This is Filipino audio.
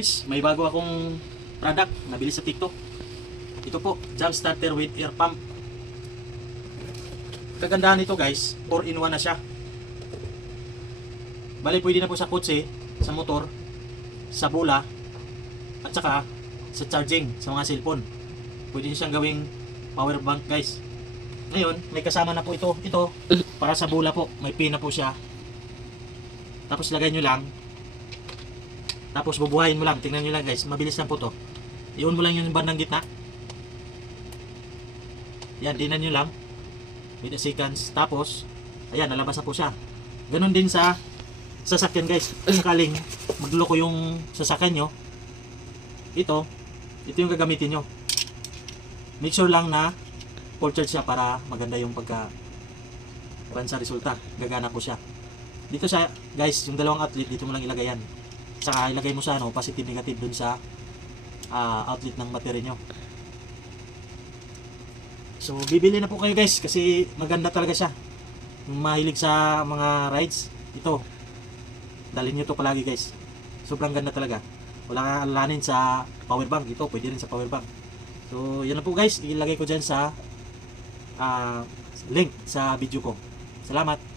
Guys, may bago akong product nabili sa TikTok. Ito po, jump starter with air pump. Kagandahan nito guys, 4-in-1 na siya. Bali pwede na po sa kotse, sa motor, sa bola, at saka sa charging sa mga cellphone. Pwede nyo siyang gawing power bank guys. Ngayon, may kasama na po ito. Ito, para sa bola po, may pin na po siya. Tapos lagay nyo lang. Tapos bubuhayin mo lang, tingnan nyo lang guys, mabilis lang po to. I-on mo lang yung bandang gitna. Yan, tingnan nyo lang. Wait a seconds. Tapos, ayan, nalabas na po siya. Ganon din sa sasakyan guys. Sakaling magloko yung sasakyan nyo, ito yung gagamitin nyo. Make sure lang na full charge siya para maganda yung sa resulta. Gagana po siya. Dito siya guys, yung dalawang outlet, dito mo lang ilagay yan. Saka ilagay mo sa positive negative dun sa outlet ng battery nyo. So bibili na po kayo guys kasi maganda talaga siya. Yung mahilig sa mga rides, ito dalhin nyo to palagi guys. Sobrang ganda talaga. Wala kang alalanin sa power bank. Ito pwede rin sa power bank. So yan na po guys, ilagay ko dyan sa link sa video ko. Salamat.